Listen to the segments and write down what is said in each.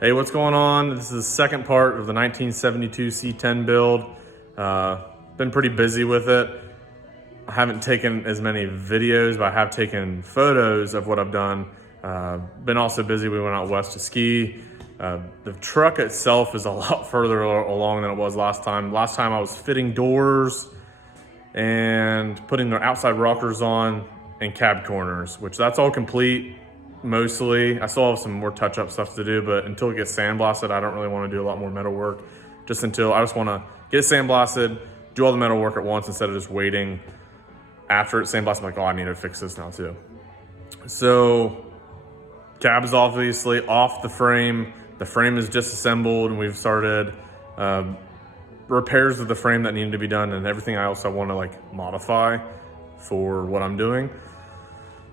Hey, what's going on? This is the second part of the 1972 C-10 build. Been pretty busy with it. I haven't taken as many videos, but I have taken photos of what I've done. Been also busy. We went out west to ski. The truck itself is a lot further along than it was last time. Last time I was fitting doors and putting the outside rockers on and cab corners, which that's all complete. Mostly, I still have some more touch-up stuff to do, but until it gets sandblasted, I don't really want to do a lot more metal work. I just want to get it sandblasted, do all the metal work at once instead of just waiting after it's sandblasted. I'm like, oh, I need to fix this now too. So, cab is obviously off the frame. The frame is disassembled, and we've started repairs of the frame that need to be done, and everything else I want to modify for what I'm doing.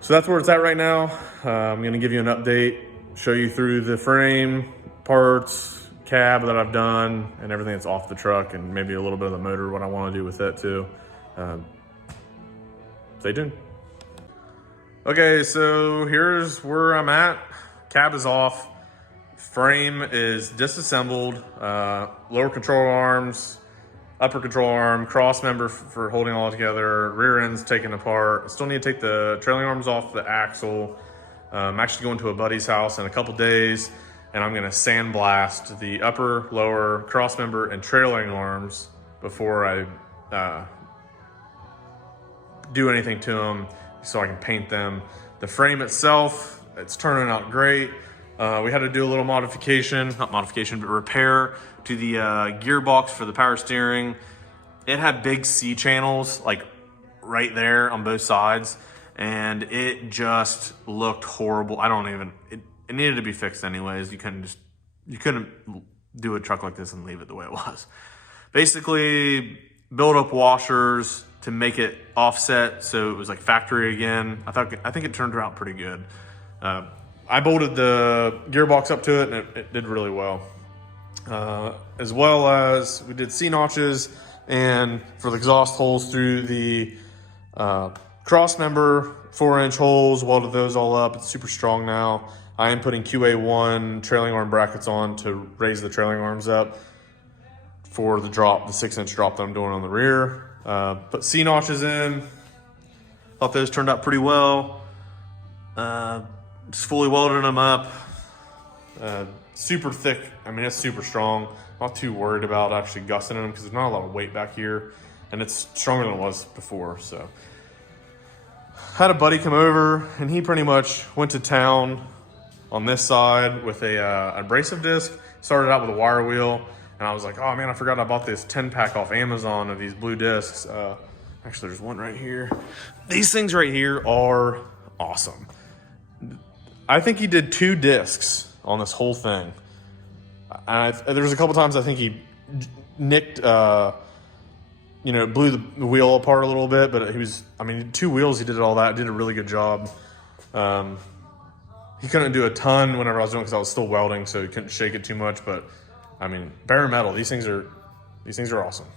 So that's where it's at right now. I'm gonna give you an update, show you through the frame, parts, cab that I've done, and everything that's off the truck, and maybe a little bit of the motor, what I wanna do with it too. Stay tuned. Okay, so here's where I'm at. Cab is off, frame is disassembled, lower control arms, upper control arm, cross member for holding all together, rear end's taken apart. I still need to take the trailing arms off the axle. I'm actually going to a buddy's house in a couple days, and I'm gonna sandblast the upper, lower, cross member, and trailing arms before I do anything to them so I can paint them. The frame itself, it's turning out great. We had to do a little repair to the gearbox for the power steering. It had big C channels right there on both sides, and it just looked horrible. It needed to be fixed anyways. You couldn't do a truck like this and leave it the way it was. Basically, build up washers to make it offset so it was like factory again. I think it turned out pretty good. I bolted the gearbox up to it, and it did really well. As well as we did C-notches and for the exhaust holes through the cross member, 4-inch holes, welded those all up. It's super strong now. I am putting QA1 trailing arm brackets on to raise the trailing arms up for the 6-inch drop that I'm doing on the rear. Put C-notches in. Thought those turned out pretty well. Just fully welded them up. Super thick. I mean, it's super strong. Not too worried about actually gusseting them because there's not a lot of weight back here, and it's stronger than it was before. So had a buddy come over, and he pretty much went to town on this side with a abrasive disc. Started out with a wire wheel, and I was like, oh man, I forgot I bought this 10-pack off Amazon of these blue discs. Actually, there's one right here. These things right here are awesome. I think he did 2 discs on this whole thing. There was a couple times I think he nicked, blew the wheel apart a little bit, but 2 wheels, he did all that, did a really good job. He couldn't do a ton whenever I was doing it because I was still welding, so he couldn't shake it too much, but I mean, bare metal, these things are awesome.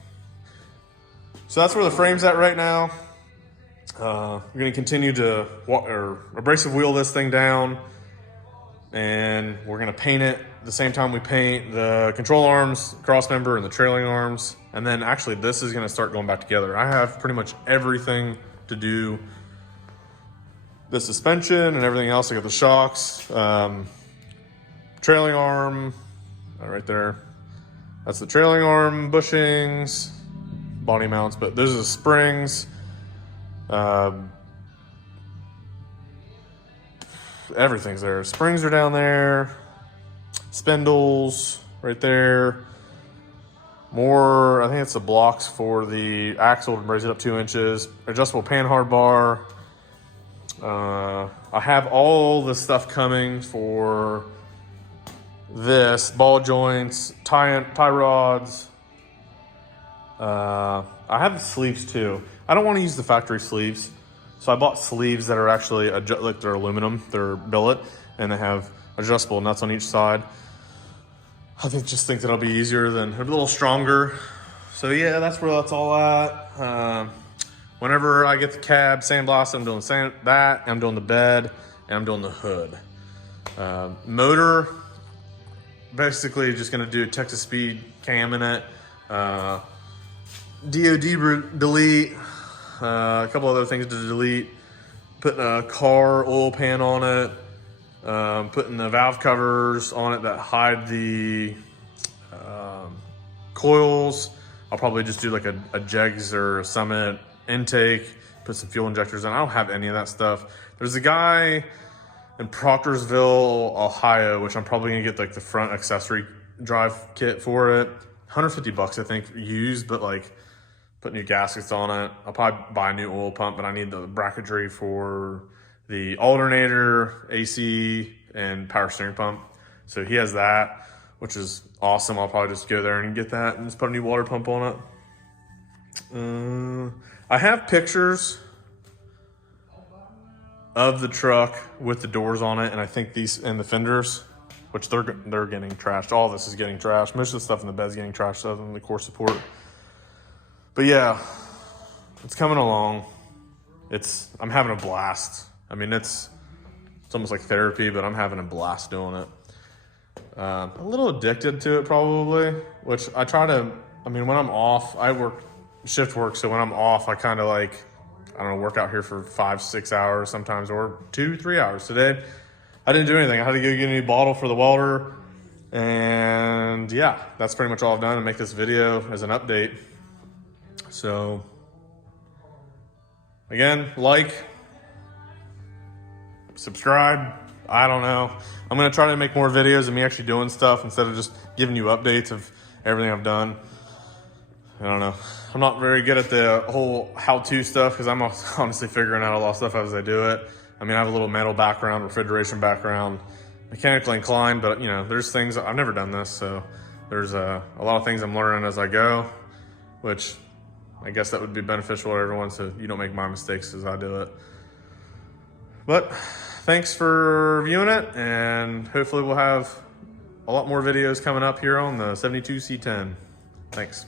So that's where the frame's at right now. We're gonna continue to abrasive wheel this thing down, and we're gonna paint it the same time we paint the control arms, cross member, and the trailing arms. And then actually this is gonna start going back together. I have pretty much everything to do the suspension and everything else. I got the shocks, trailing arm, right there. That's the trailing arm bushings, body mounts, but those are the springs. Everything's there. Springs are down there, spindles right there, more, I think it's the blocks for the axle to raise it up 2 inches, adjustable panhard bar. I have all the stuff coming for this, ball joints, tie rods. I have the sleeves too. I don't want to use the factory sleeves, so I bought sleeves that are actually they're aluminum, they're billet, and they have adjustable nuts on each side. I think that it'll be easier, than a little stronger. So yeah, that's where that's all at. Whenever I get the cab sandblasted, I'm doing that. I'm doing the bed, and I'm doing the hood. Motor, basically just gonna do Texas speed cam in it. DOD delete, a couple other things to delete, putting a car oil pan on it, putting the valve covers on it that hide the coils. I'll probably just do like a Jegs or a Summit intake, put some fuel injectors in. I don't have any of that stuff. There's a guy in Proctorsville, Ohio, which I'm probably gonna get like the front accessory drive kit for it. 150 bucks, I think, used, but like put new gaskets on it. I'll probably buy a new oil pump, but I need the bracketry for the alternator, AC, and power steering pump. So he has that, which is awesome. I'll probably just go there and get that and just put a new water pump on it. I have pictures of the truck with the doors on it, and I think these, and the fenders, which they're getting trashed. All this is getting trashed. Most of the stuff in the bed's getting trashed other than the core support. But yeah, it's coming along. I'm having a blast. I mean, it's almost like therapy, but I'm having a blast doing it. A little addicted to it probably, which I try to, I mean, when I'm off, I work shift work. So when I'm off, I kind of like, I don't know, work out here for 5-6 hours sometimes, or 2-3 hours. Today, I didn't do anything. I had to go get a new bottle for the welder. And yeah, that's pretty much all I've done to make this video as an update. So again, like, subscribe. I don't know. I'm going to try to make more videos of me actually doing stuff instead of just giving you updates of everything I've done. I don't know. I'm not very good at the whole how-to stuff because I'm honestly figuring out a lot of stuff as I do it. I mean, I have a little metal background, refrigeration background, mechanically inclined, but you know, there's things, I've never done this, so there's a lot of things I'm learning as I go, which I guess that would be beneficial to everyone so you don't make my mistakes as I do it. But thanks for viewing it, and hopefully we'll have a lot more videos coming up here on the 72 C-10. Thanks.